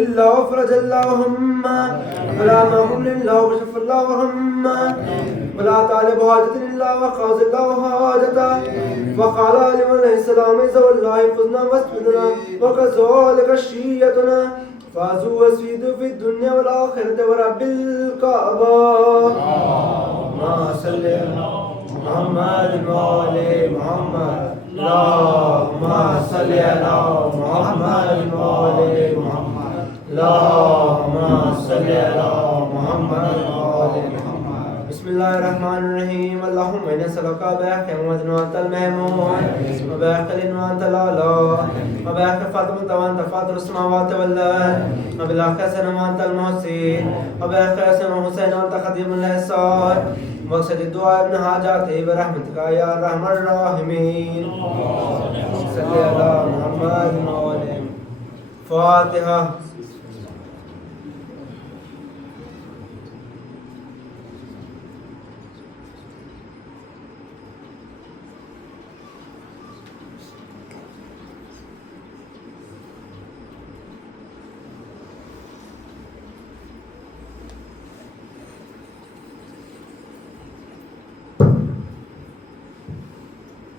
इल्ला फरजल्लाहु हम्मा वला महम इल्ला वशफल्लाहु हम्मा वला तालिब हाजत इल्ला वखाज़ल्लाहु हाजता वक़ाल आलिम अलैहिस्सलाम इज़वल्लाहि ख़ुज़ना वस्बिरना वकज़ालिका शियतुना फाज़ू वस्वीदु फ़िद दुनिया वल आखिरति वरब्बिल काबा मा सल्ली अला मुहम्मद व आले मुहम्मद अल्लाहुम्मा सल्ली अला मुहम्मद व आले मुहम्मद अल्लाहुम्मा सल्ली अला मुहम्मद व आले मुहम्मद बिस्मिल्लाहिर्रहमानिर्रहीम अल्लाहुम्मा इन्ना नसअलुका बिहक़्क़ि मुहम्मद व अंतल महमूद व बिहक़्क़ि व अंतल आला व बिहक़्क़ि फ़ातिमा व अंत फ़ातिरुस समावाति वल अर्द व बिहक़्क़ि हसन व अंतल मुहसिन व बिहक़्क़ि हसन व हुसैन व अंत ख़दीमुल इहसान मक़सद दुआ इब्न हाजाति बिरहमतिका या अरहमर राहिमीन सल्ली अला मुहम्मद व आले फ़ातिहा।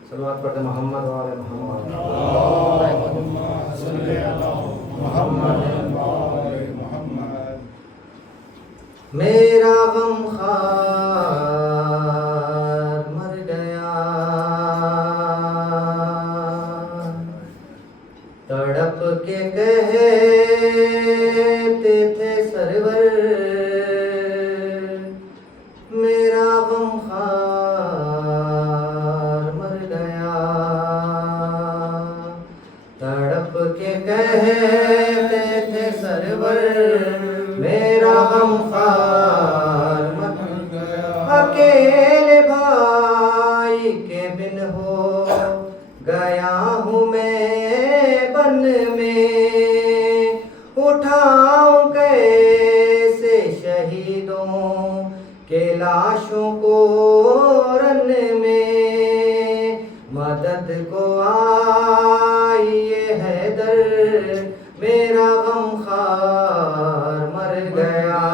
सलवात पढ़ते मोहम्मद व आले मोहम्मद। अल्लाहुम्मा सल्ली अला मुहम्मद व आले मुहम्मद। मेरा गमखार मर गया, तड़प के कहते थे सरवर, मेरा गमखार मर गया, तड़प के कहते थे सरवर, मेरा गमखार मर गया। अकेले भाई के बिन हो गया हूँ मैं बन में, उठाऊं कैसे शहीदों के लाशों को रन में, मदद को आइए हैदर, मेरा गमखार मर गया।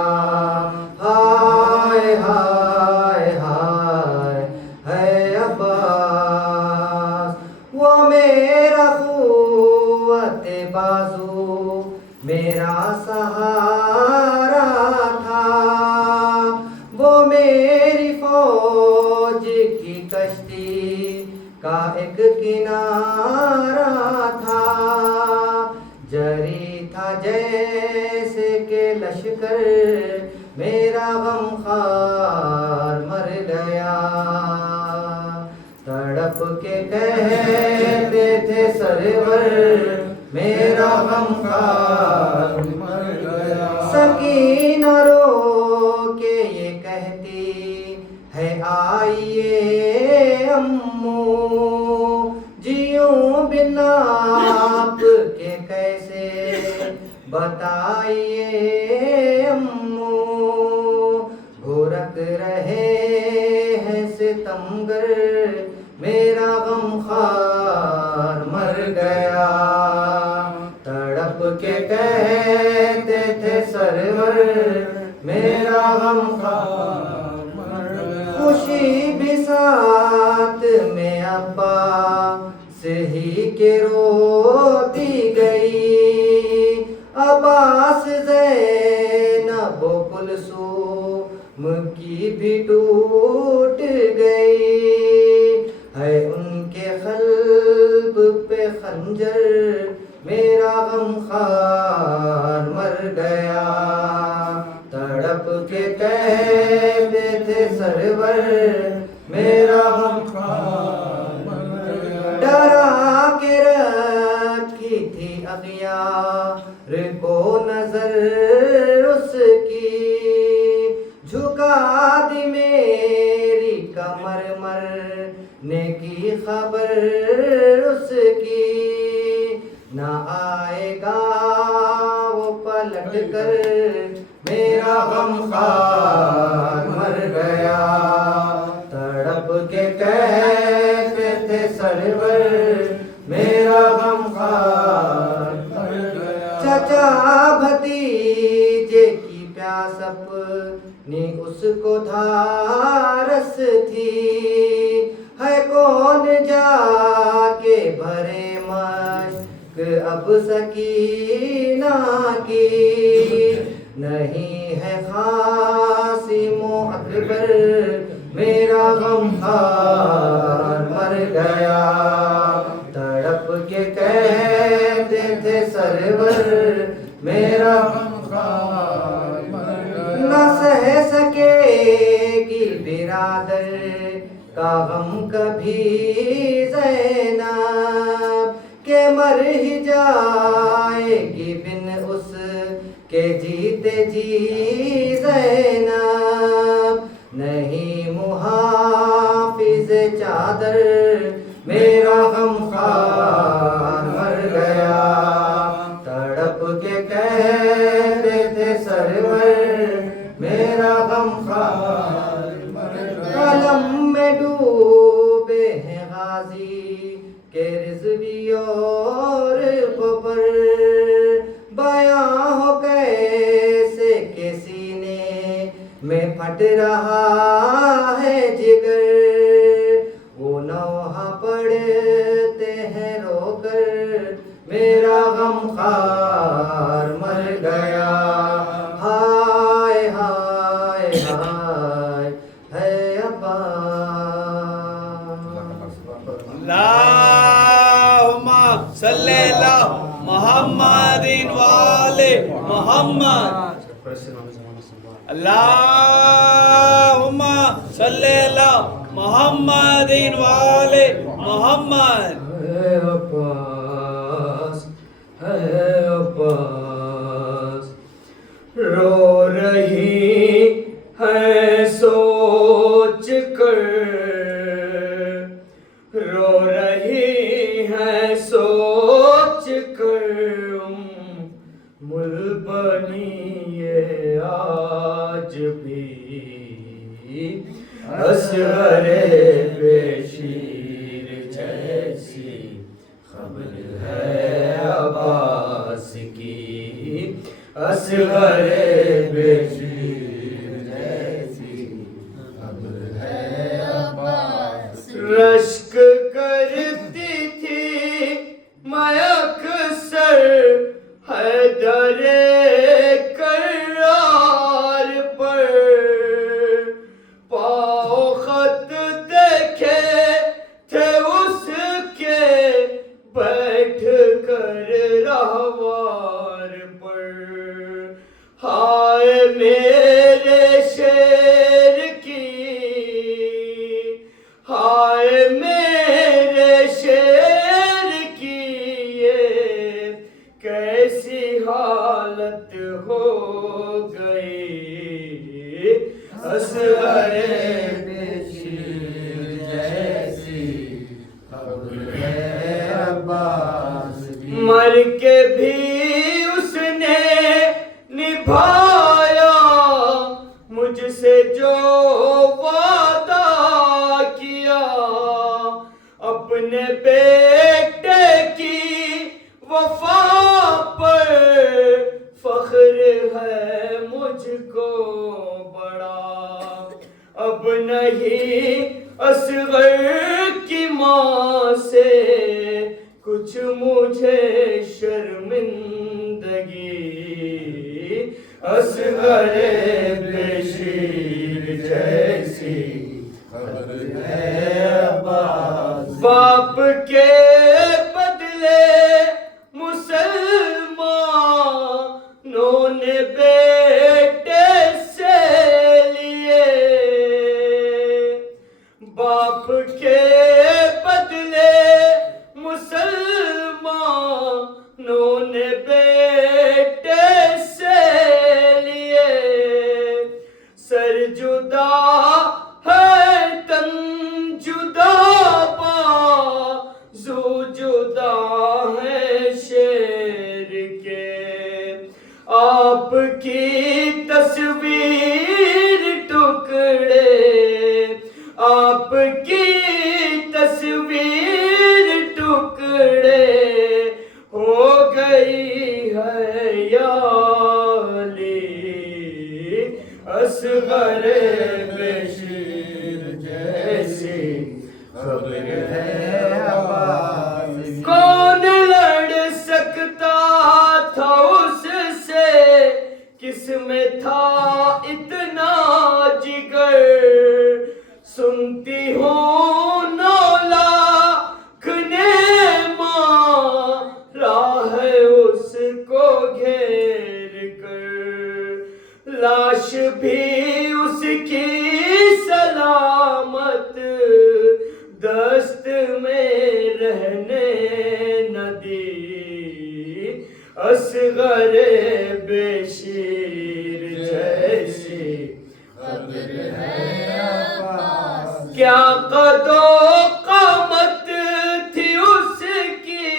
हाय हाय हाय है अब्बास, वो मेरा क़ुव्वत बाज़ू मेरा सहारा था, वो मेरी फौज की कश्ती का एक किनारा था, जरी था जैसे के लश्कर, मेरा गमखार मर गया, तड़प के कहते थे सरवर, मेरा गमखार मर गया। सकीना रो के ये कहती है आइए अम्मू, जियूं बिना आपके कैसे बताइए अम्मू, घोरक रहे हैं सितमगर, मेरा गमखार मर गया, तड़प के कहते थे सरवर, मेरा गमखार मर गया। खुशी भी साथ में अब्बा से ही के रोती गई, अब्बास ज़ैनब कुलसूम की भी टूट गई, है उनके क़ल्ब पे खंजर, मेरा गमखार मर गया, तड़प के कहते थे सरवर, मेरा गमखार मर गया। डरा के रखी थी अगियार को नजर उसकी, झुका दी मेरी कमर मरने की खबर उसकी, ना आएगा वो पलट कर, मेरा गमखार मर गया, तड़प के कहते थे सरवर, मेरा गमखार मर गया। चचा भतीजे की प्यास अपनी उसको धारस थी। है कौन जाके भरे मश्क अब सकीना की। नहीं है खासिमो अकबर मेरा गमखार मर गया। तड़प के कहते थे सरवर मेरा गमखार मर गया। न सह सकेगी बिरादर का गम कभी ज़ैनब के मर ही जाएगी बिन उस के जीते जी ज़ैनब। नहीं मुहाफिज चादर मेरा गमखार मर गया। तड़प के कहते थे सरवर मेरा गमखार मर गया। कलम में डूबे हैं गाजी के रिज़वी और खबर। बयां हो कैसे के सीने में फट रहा है जिगर। वो नौहा पढ़ते हैं रोकर मेरा गमखार मर गया। हाय हाय हाय है अब्बास। अल्लाहुम्मा सल्ली अला मुहम्मदिन वाले मुहम्मद। अल्लाहुम्मा सल्ली अला मुहम्मदिन वाले मुहम्मद। है अब्बास है अब्बास। रो रही है सोच कर। रो रही है सोच कर मुल बनी ये आज भी। असगरे बेशीर जैसी खबर है अब्बास की। असगरे बेशीर जैसी खबर है अब्बास की। रश्क करती थी मैं अक्सर हैदरे करार पर। पाओ खत देखे थे उसके बैठ कर रहवार पर। हाय मेरे शेर की हाय मेरे शेर की ये कैसी हालत हो गई। असगरे बेशीर जैसी खबर है अब्बास की। मर के भी उसने निभाया मुझसे जो वादा किया। अपने बेटे की वफा पर फख्र है मुझको बड़ा। अब नहीं असगर की माँ से कुछ मुझे शर्मिंदगी। असगरे बेशीर जैसी खबर है अब्बास। बाप के बदले मुसलमानों ने बेटे से लिए। बाप के बदले मुसलमानों ने बेटे से लिए। सर जुदा है तन जुदा बाजू जुदा है शेर के। आपकी तस्वीर टुकड़े आपकी तस्वीर टुकड़े हो गई है या असगरे बेशीर जैसी खबर है अब्बास की। कौन लड़ सकता था उससे, किसमें था इतना जिगर। सुनती हूँ 9 लाख ने मारा है उसको घेर कर। लाश भी उसकी सलामत दस्त में रहने न दी। असगरे बेशीर जैसी खबर है अब्बास। क्या कदो कामत थी उसकी,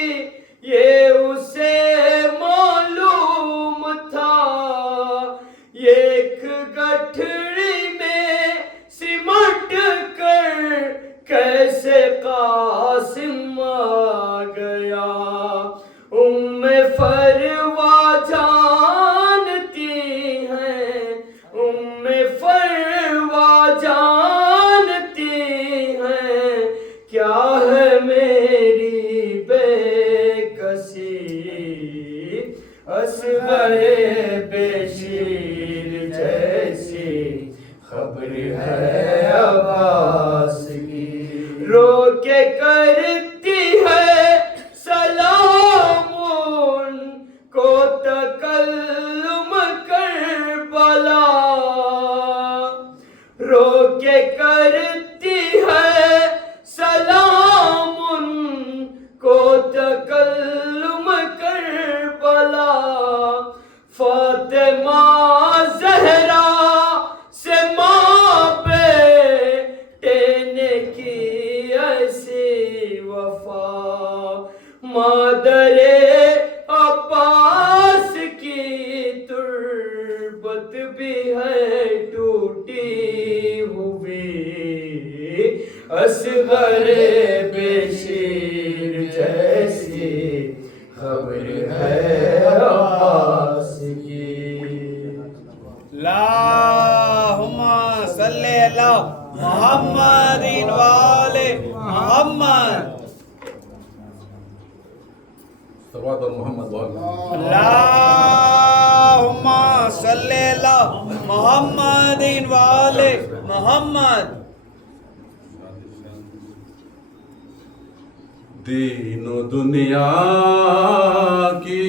ये उसे मालूम था। एक गठरी में सिमट कर कैसे कासिम आ गया। उम्मे फरवा जानती हैं, उम्मे फरवा जानती हैं, क्या है मेरी बेकसी। असगरे बेशीर जैसी खबर है अब्बास की। रो के करती है सलाम उनको तकल्लुम करबला। रो के करती है सलाम उनको तकल्लुम करबला। फातिमा ज़हरा से माँ बेटे ने की ऐसी वफा। मादरे अब्बास की तुर्बत भी है टूटी हुई। असगरे बेशीर जैसी खबर है अब्बास की। अल्लाहुम्मा सल्ली अला मुहम्मदिन वाले मोहम्मद। सल्लल्लाहु अलैहि मोहम्मद वाले। अल्लाहुम्मा सल्ली अला मुहम्मदिन वाले मोहम्मद। दीनो दुनिया की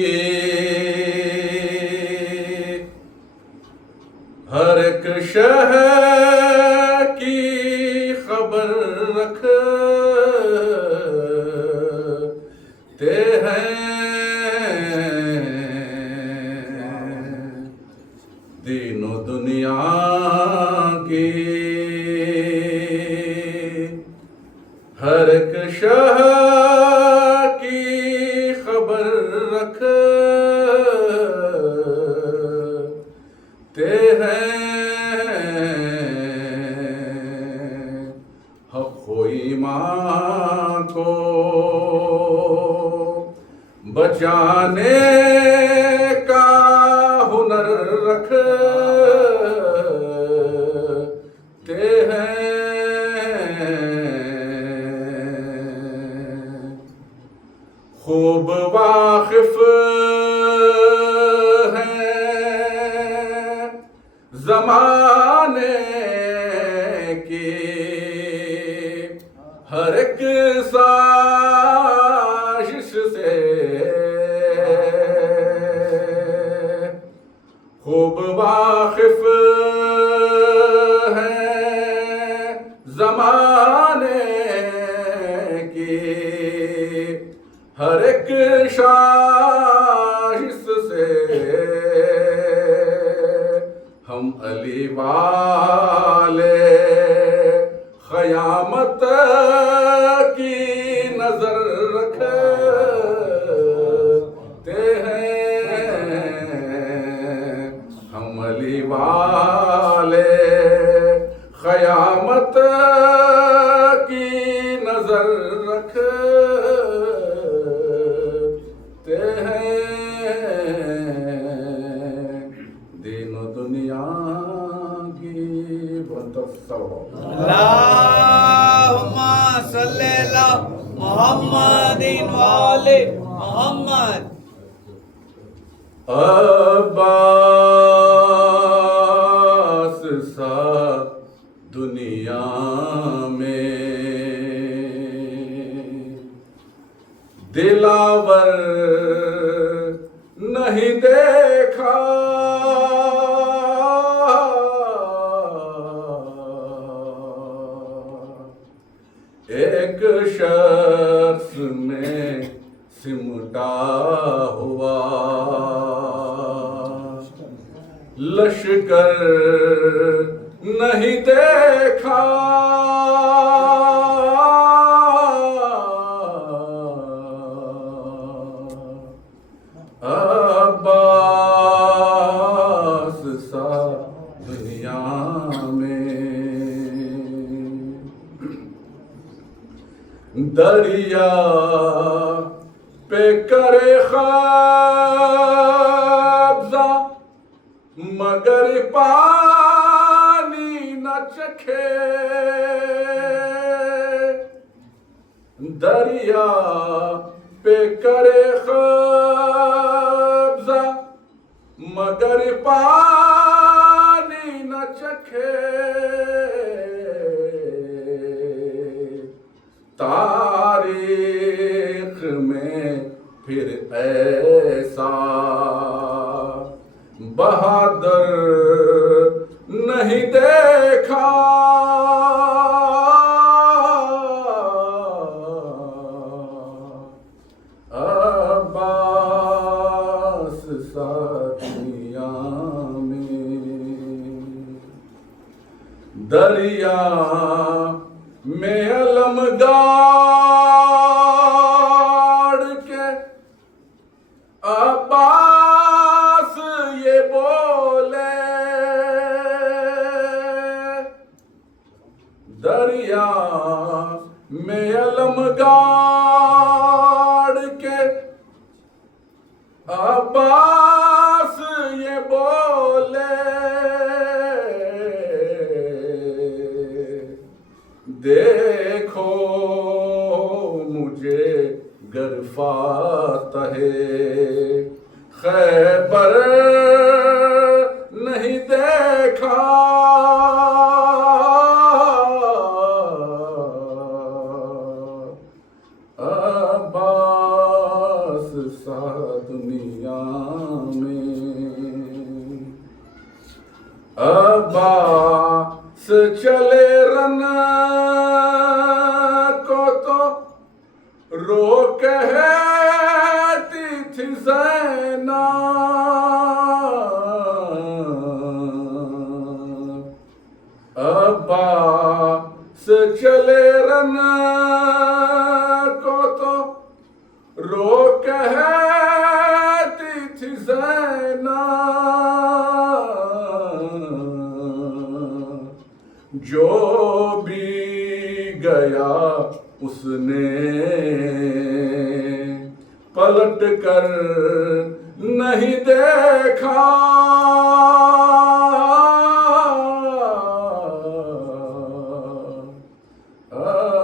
हर एक शहर की खबर रखते हैं। दीनो दुनिया की हर एक शहर की खबर रखते हैं। हक़ ईमान को बचाने का हुनर रखते हैं। खूब वाकिफ हैं ज़माने की हर एक साजिश से। खूब वाकिफ हैं ज़माने की हर एक साजिश से। हम अली वाले क़यामत की नजर रखते हैं। हम अली वाले क़यामत की नजर रखते हैं। दीन दुनिया की अल्लाहुम्मा सल्ली अला मुहम्मदिन वाले मोहम्मद। अब्बास सा दुनिया में दिलावर नहीं देखा, एक शख्स में सिमटा हुआ लश्कर नहीं देखा। अब्बास सा दुनिया में दरिया पे करे कब्जा मगर पानी न चखे, दरिया पे करे कब्जा मगर पानी न चखे। तारीख में फिर ऐसा बहादुर नहीं देखा। अब्बास सा दुनिया में दरिया में अलम गाड़ के अब्बास ये बोले, दरिया में अलम गाड़ के अब्बास ये बोले, देखो मुझे गरफातहे खैबर नहीं देखा। अब्बास सा दुनिया में अब्बास चले रन को तो रोक कहती थी ज़ैनब, अब्बास चले रन को तो रोक कहती थी ज़ैनब। जो भी गया उसने पलट कर नहीं देखा।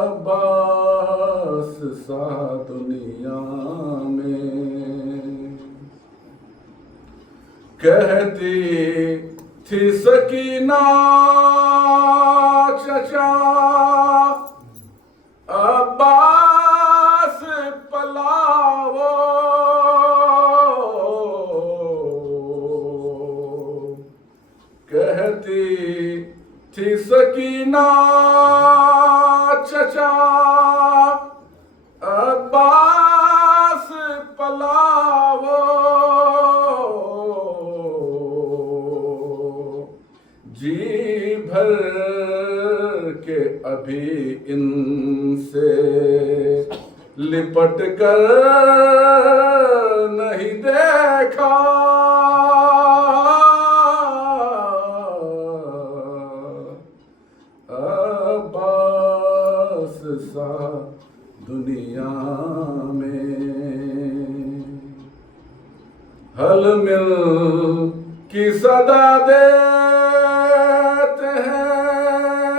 अब्बास सा दुनिया में कहती थी सकीना चचा अब्बास पलावो, कहती थी सकीना चचा अब्बास पलावो, जी भर के अभी इनसे लिपट कर नहीं देखा। अब्बास सा दुनिया में हल मिल की सदा देते हैं,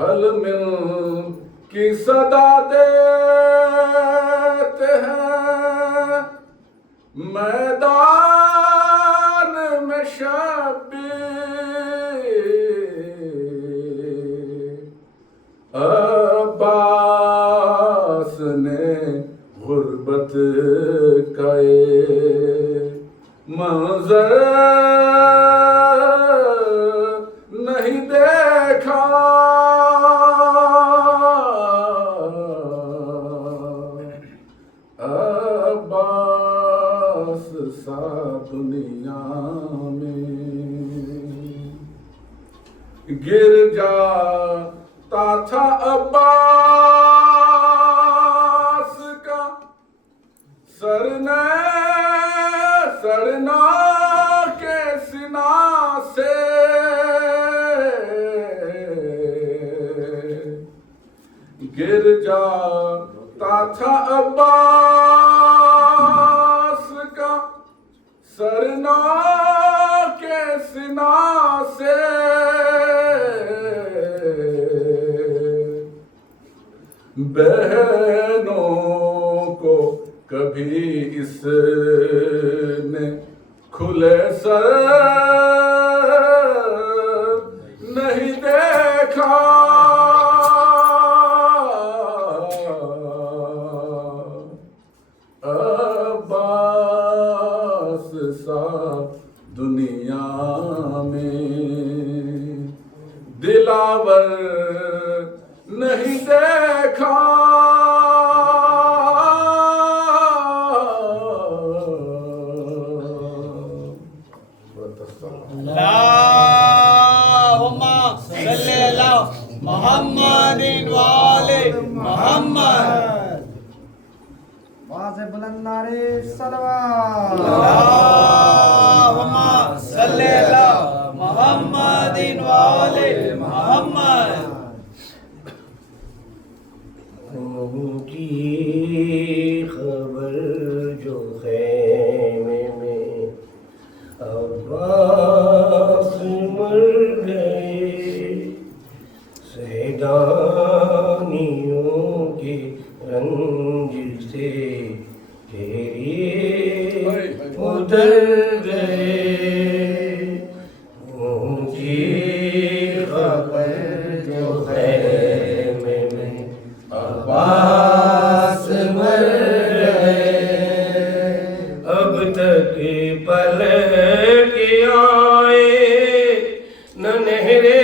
हल मिल की सदा देते हैं मैदान में शब्बीर। अब्बास ने गुर्बत का मंजर नहीं देखा। अब्बास सा दुनिया में गिर जाता था अब्बास का सरना के सिना से। गिर जाता था अब्बास का सरना के सिना से। बहनों को कभी इसने खुले सर नहीं देखा। अब्बास सा दुनिया में दिलावर नहीं देखा। अल्लाहुम्मा सल्ली अला मुहम्मदिन व आले मुहम्मद। वाज़े बुलंद नारे सलवात। अल्लाहुम्मा सल्ली अला मुहम्मदिन व आले मुहम्मद। उनकी खबर जो खैमे में अब्बास मर गए। सहदानियों के रंज से चेहरे उतर गए। उनकी खबर जो खैमे में अब्बास मर गए। अब तक पलट आए न नहरे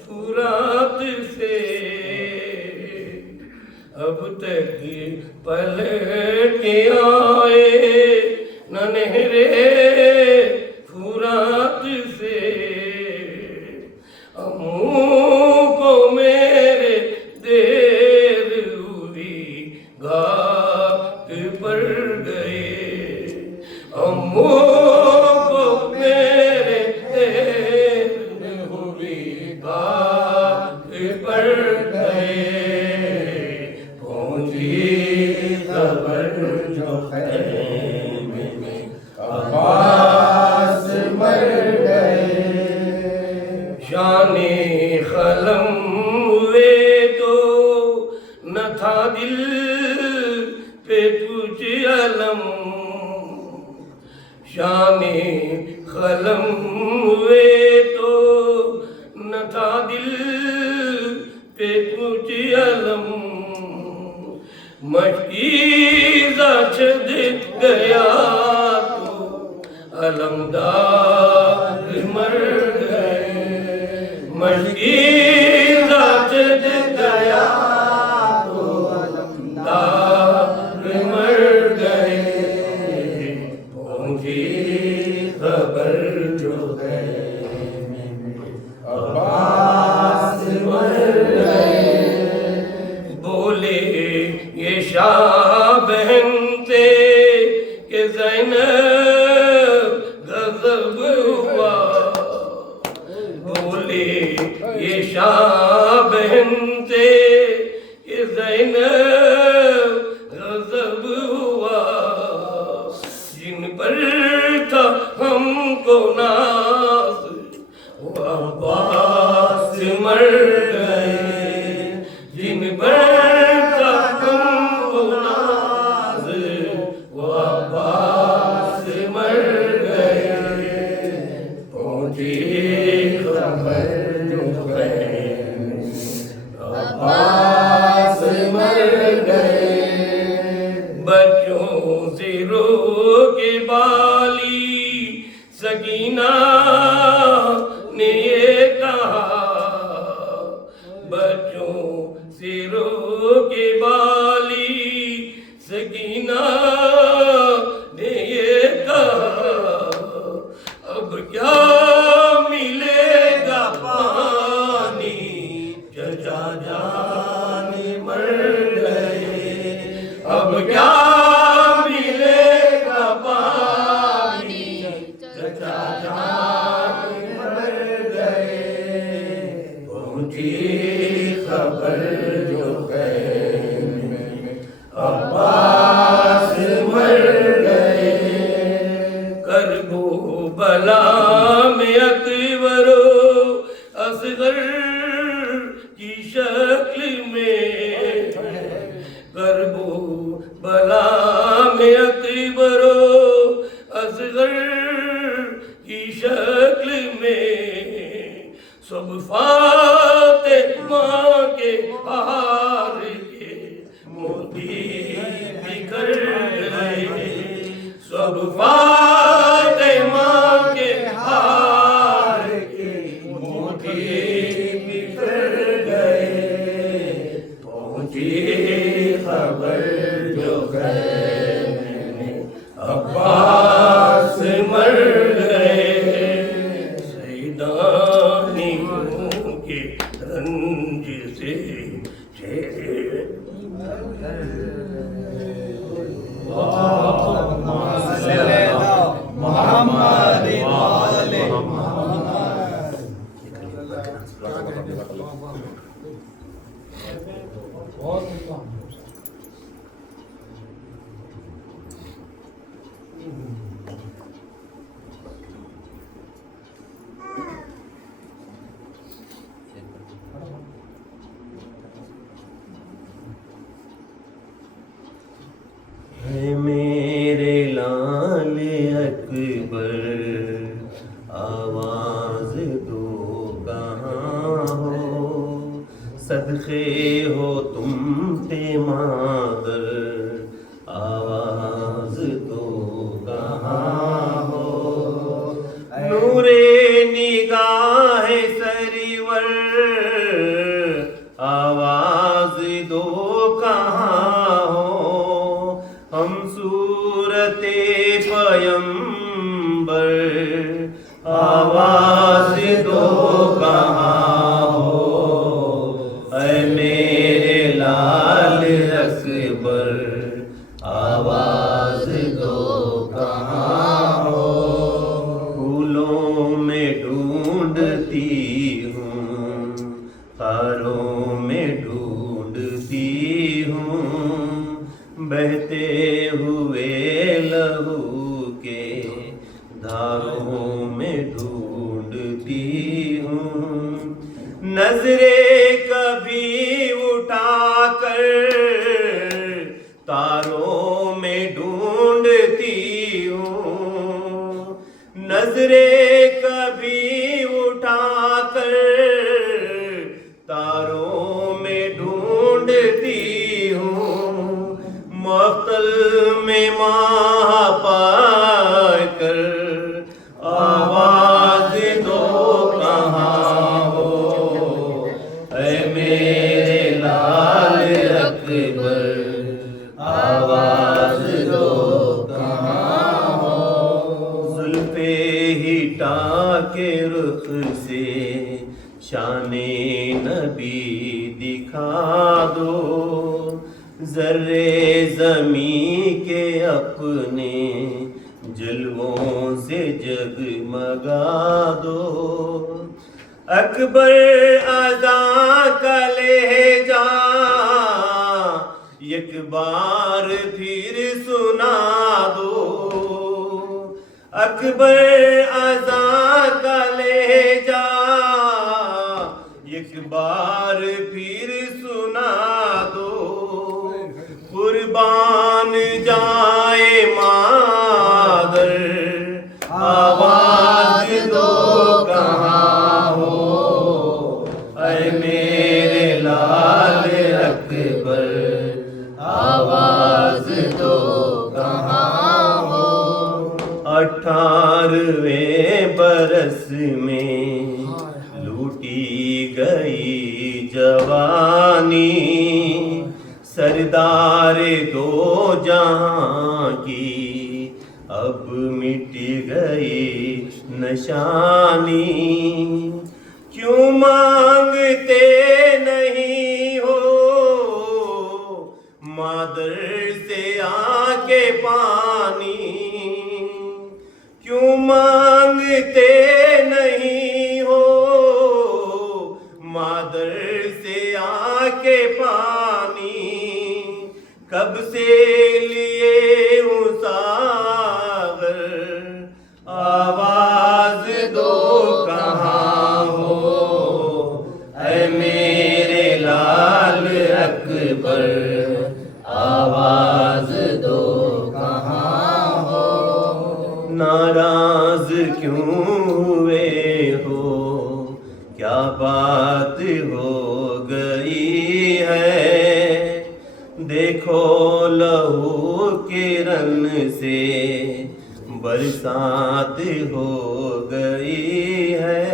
फुरात से। अब तक पलट आए न नहरे फुरात से। अम्मू को मेरे देर हुई घाट पर गए। अम्मू को मेरे देर हुई घाट पर गए। पहुंची खबर जो खैमे में अब्बास मर गए। शाने खलम हुए तो न था दिल पे कुछ अलम। शाने खलम हुए तो न था दिल पे कुछ अलम। मशकीज़ा छद गया तो अलमदार मर गए। मशकीज़ा छद गया तो अलमदार मर गए। पहुंची खबर जो है अब्बास मर गए। बोले ये शाह बहन थे कि ज़ैनब गज़ब हुआ। बोले ये शाह बहन थे कि ज़ैनब गज़ब हुआ। जिन पर था हमको नाज़ वो अब्बास मर चचा जानी मर गए, अब क्या मिलेगा पानी, चचा जानी मर गए। पहुंची खबर जो खैमे में, अब्बास मर गए। करबला में अकबरो असगर की शक्ल में, करबला में अकबरो असगर की शक्ल में, सब फातिमा के हार के मोती बिखर गए, सब फातिमा के हार के मोती बिखर गए। पहुंची खबर जो खैमे में, अब्बास मर गए। सैदानियों के रंज से चेहरे मोहम्मदिन वाले है मेरे लाल अकबर, आवाज दो कहाँ हो, सदके हो तुम पे मादर, आवाज दो कहाँ हो। नूरे निगाह सरीवर, आवाज दो कहाँ हो। हम सूरते पयंबर, आवाज दो कहाँ हो। ऐ मेरे लाल अकबर, आवाज दो कहाँ हो। फूलों में ढूंढती हूँ, हारों में ढूंढती हूँ, बहते हुए लहू के धारों में ढूंढती हूँ। नजरे कभी उठाकर तारों में ढूंढती हूँ, नजरे कभी उठाकर तारों में ढूंढती हूँ। मख्तल में माह पाकर, आवाज दो कहाँ हो। ऐ मेरे लाल अकबर, आवाज दो कहाँ हो। जुल्फे हिटा के रुख से शाने नबी दिखा दो, जर्रे ज़मीं के अपने जलवों से जगमगा दो। अकबर अज़ा का लहजा एक बार फिर सुना दो। अकबर अज़ा का लहजा एक बार फिर सुना दो। कुर्बान जाए मादर, आवाज दो कहाँ हो। ऐ मेरे लाल अकबर, आवाज दो कहाँ हो। 18वें बरस में लूटी गई जवानी, सरदार दो जहां की अब मिट गई नशानी। क्यों मांगते नहीं मादर से आके पानी कब से लिए हूँ सागर आवाज दो कहाँ हो ऐ मेरे लाल अकबर आवाज दो कहाँ हो नाराज क्यों हुए हो क्या बात हो गई है देखो लहू किरण से बरसात हो गई है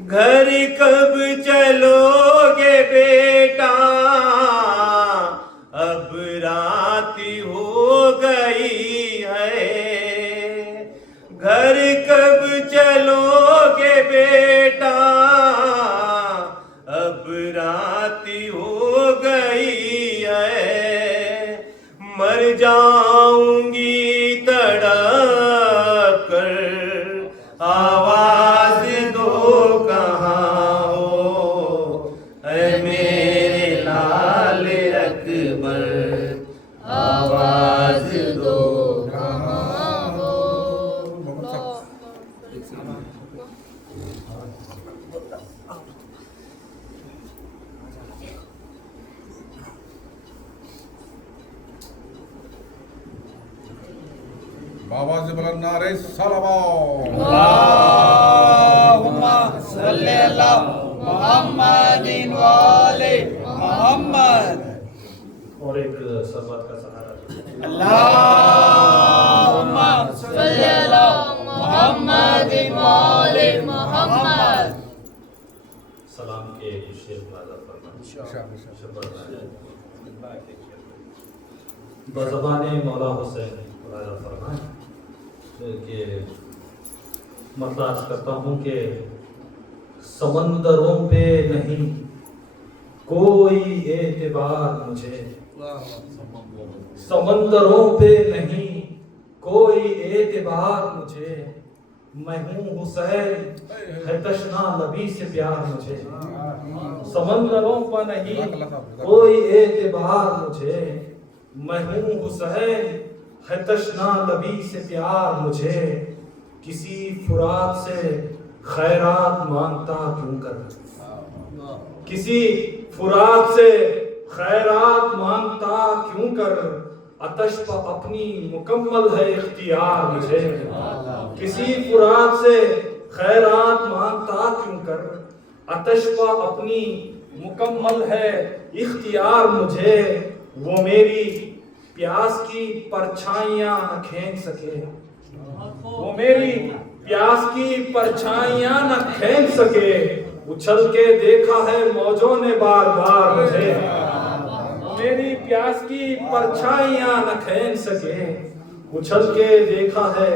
घर कब चलोगे बेटा अब रात हो गई है घर कब चलोगे बेटा अब रात हो गई है मर जाऊंगी तड़प कर आवाज दो कहाँ हो ऐ मेरे लाल अकबर आवाज दो कहाँ हो बाबा से बुलंद नारे सलावत अल्लाहुम्मा सल्ली अला मुहम्मदिन व आले मुहम्मद। और एक सरबत का सहारा अल्लाहुम्मा सल्ली अला मुहम्मदिन व आले मुहम्मद। सलाम के शेर मुलाजा फरमाएं बज़बाने मौला हुसैन मुलाजा फरमाएं कि मतलब अर्ज करता हूँ कि समंदरों पे नहीं कोई एतबार मुझे समंदरों पे नहीं कोई एतबार मुझे मैं हूँ हुसैन है तशना नबी से प्यार मुझे समंदरों पर नहीं कोई एतबार मुझे मैं हूँ हुसैन है तशना नबी से प्यार मुझे किसी फुरात से खैरात मांगता क्यों कर किसी फुरात से खैरात मांगता क्यों कर अतश पर अपनी मुकम्मल है इख्तियार मुझे किसी फुरात से खैरात मांगता क्यों कर अतश पर अपनी मुकम्मल है इख्तियार मुझे वो मेरी प्यास की परछाइयां न खींच सके वो मेरी प्यास की परछाइयां न खींच सके उछल के देखा है मौजों ने बार बार मुझे मेरी प्यास की परछाइयां न खींच सके उछल के देखा है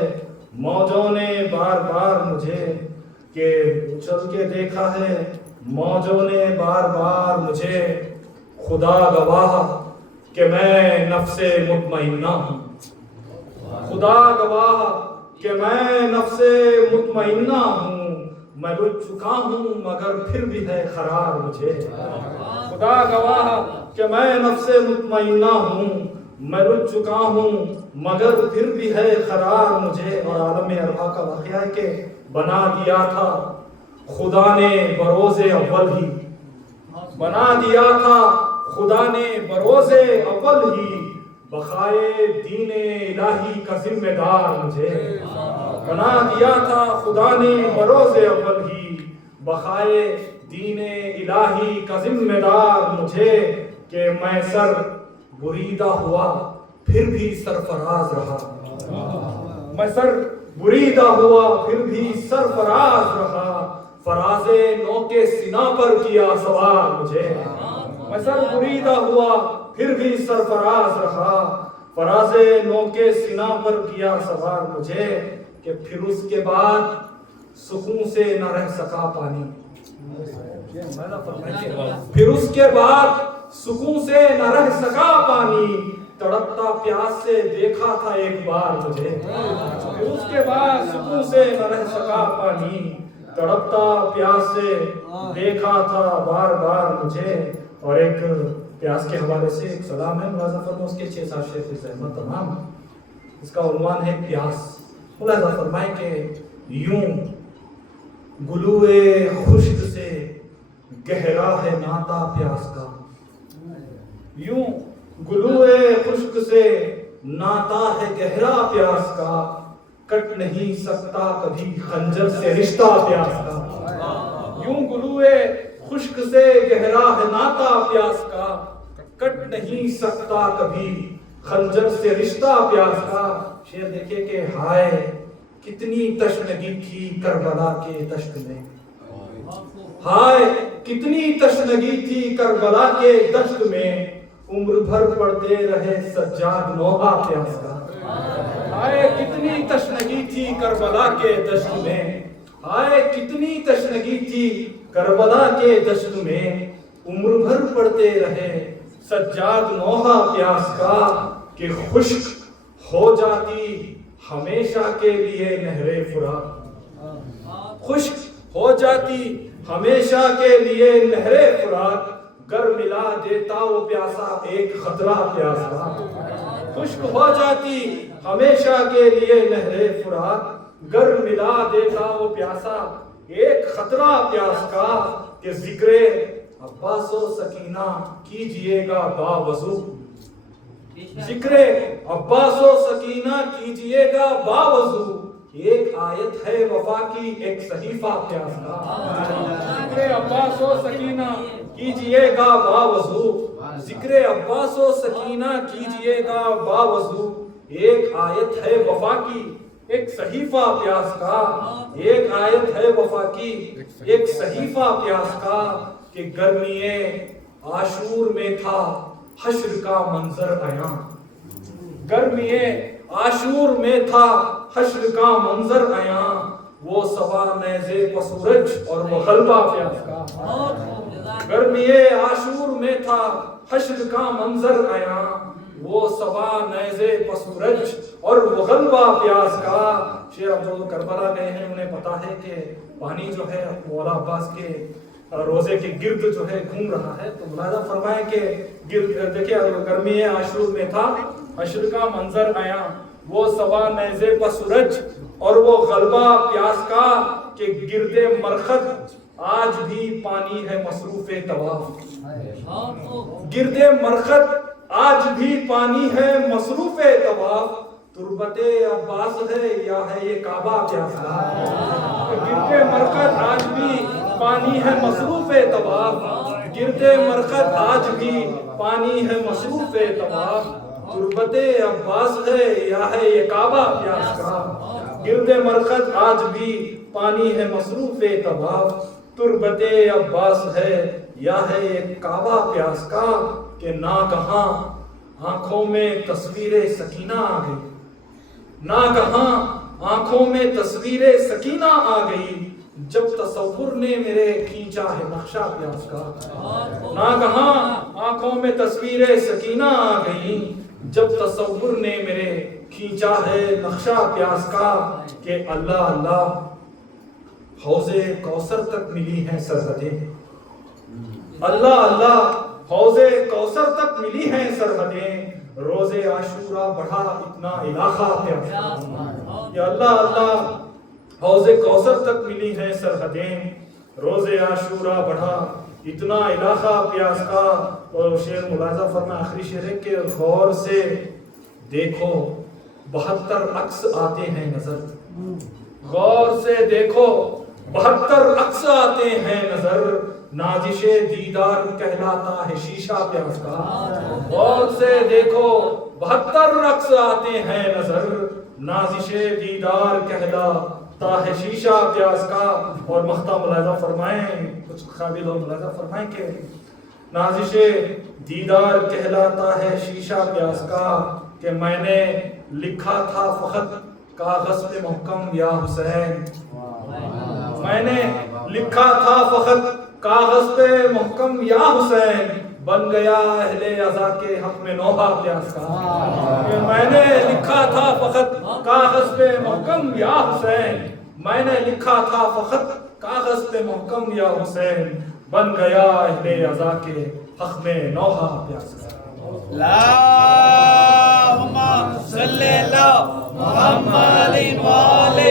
मौजों ने बार बार मुझे के उछल के देखा है मौजों ने बार बार मुझे खुदा गवाह कि मैं नफ्से मुतमइन्ना हूँ खुदा गवाह कि मैं नफ्से मुतमइन्ना हूँ मैं रुक चुका हूँ मगर फिर भी है करार मुझे खुदा गवाह कि मैं नफ्से मुतमइन्ना हूँ मैं रुक चुका हूँ मगर फिर भी है करार मुझे और आलम अरबा का वाक़या है कि बना दिया था खुदा ने बरोज़े अव्वल ही बना दिया था खुदा ने बरोज़े अव्वल ही बखाए दीने इलाही का जिम्मेदार मुझे बना दिया था खुदा ने बरोज़े अव्वल ही बखाए दीने इलाही का जिम्मेदार मुझे कि मैं सर बुरीदा हुआ फिर भी सरफराज रहा मैं सर बुरीदा हुआ फिर भी सरफराज रहा फराज़े नौ के सिना पर किया सवार मुझे मैं सर बुरीदा हुआ फिर भी सरफराज रहा फराज़े नौ के सिना पर किया सवार मुझे कि फिर उसके बाद सुकून से न रह सका पानी फिर उसके बाद सुकून से न रह सका पानी तड़पता प्यास से देखा था एक बार मुझे फिर उसके बाद सुकून से न रह सका पानी तड़पता प्यास से देखा था बार बार मुझे। और एक प्यास के हवाले से एक सलाम है मुलाजा फरमाएं, उसके 6-7 शेर से सहमत तमाम। इसका उन्वान है प्यास। मुलाजा फरमाएं कि यूं गुलूए खुश्क से गहरा है नाता प्यास का, यूं गुलूए खुश्क से नाता है गहरा प्यास का, कट नहीं सकता कभी खंजर से रिश्ता प्यास का। यूं गुलूए खुश्क से गहरा है नाता प्यास का, कट नहीं सकता कभी खंजर से रिश्ता प्यास का। शेर देखिए कि हाय कितनी तशनगी थी करबला के दश्त में, हाय कितनी तशनगी थी करबला के दश्त में, उम्र भर पड़ते रहे सज्जाद नोहा प्यास का। हाय कितनी तशनगी थी करबला के दश्त में, हाय कितनी तशनगी थी करबला के दश्त में, उम्र भर पड़ते रहे सज्जाद नोहा प्यास का। कि खुश्क हो जाती हमेशा के लिए नहरे फुरात, खुश्क हो जाती हमेशा के लिए नहरे फुरात, गर मिला देता वो प्यासा एक खतरा प्यास का। खुश्क हो जाती हमेशा के लिए नहरे फुरात, गर मिला देता वो प्यासा एक खतरा प्यास का। कि जिक्रे अब्बास व सकीना कीजिएगा बावजू, जिक्रे अब्बास व सकीना कीजिएगा बावजू, एक आयत है वफा की एक सहीफा प्यास का। जिक्रे अब्बास व सकीना कीजिएगा बावजू, जिक्रे अब्बास व सकीना कीजिएगा बावजू, एक आयत है वफा की एक सहीफा प्यास का। एक आयत है वफा की एक सहीफा प्यास का। कि गर्मीए आशूर में था हश्र का मंजर आया, गर्मीए आशूर में था हश्र का मंजर आया, वो सवा नेज़े पसूरज और वो गलबा प्यास का। गर्मीए आशूर में था हश्र का मंजर आया, वो सवा नेज़े पसूरज और वो गलबा प्यास का। शेर अब जो करबला गए हैं उन्हें पता है कि पानी जो है मौला अब्बास के रोजे के गिर्द जो है घूम रहा है। तो मुलाजा फरमाए कि गिर्द देखिए गर्मी आशूर में था हश्र का मंजर आया, वो सवा नेज़े पसूरज और वो गलबा प्यास का। कि गिरदे मरखद आज भी पानी है मसरूफे तवाफ, गिरदे मरखद आज भी पानी है मसरूफे तवाफ, तुरबते अब्बास है या है ये काबा प्यास का। गिरदे मरखद आज भी पानी है मसरूफे तवाफ, गिरदे मरखद आज भी पानी है मसरूफे तवाफ, तुरबते अब्बास है या है ये काबा प्यास का। गिरदे मरखद आज भी पानी है मसरूफे तवाफ, तुरबते अब्बास है या है ये काबा प्यास का। कि ना कहां आंखों में तस्वीरें सकीना आ गई, ना कहां आंखों में तस्वीरें सकीना आ गई, जब तसव्वुर ने मेरे खींचा है नक्शा प्यास का। ना कहां आंखों में तस्वीरें सकीना आ गई, जब तसव्वुर ने मेरे खींचा है नक्शा प्यास का। कि अल्लाह अल्लाह हौजे कौसर तक मिली हैं सरहदें, अल्लाह अल्लाह हौजे कौसर तक मिली हैं सरहदें, रोजे आशूरा बढ़ा इतना इलाका प्यास का। या अल्लाह अल्लाह हौजे कौसर तक मिली हैं सरहदें, रोजे आशूरा बढ़ा इतना इलाका प्यास का। और शेर मुलाजा फरमा आखिरी शेर है कि गौर से देखो 72 अक्स आते हैं नजर, गौर से देखो 72 अक्स आते हैं नजर, नाजिशे दीदार कहलाता है शीशा प्यास का। गौर से देखो 72 अक्स आते हैं नजर, नाजिशे दीदार कहलाता है शीशा प्यास का। और मख्ता मुलाजा फरमाएं कुछ काबिल और मुलाजा फरमाएं कि नाजिशे दीदार कहलाता है शीशा प्यास का। कि मैंने लिखा था फखत कागज पे मुहकम या हुसैन, मैंने लिखा था फखत कागज पे मुहकम या हुसैन, बन गया अहले अज़ा के हक में नौहा प्यास का। मैंने लिखा था फखत कागज पे मुहकम या हुसैन, मैंने लिखा था फखत कागज पे मुहकम या हुसैन बन गया अहले अज़ा के हक में नौहा प्यास का। अल्लाहुम्मा सल्ली अला मुहम्मदिन व आले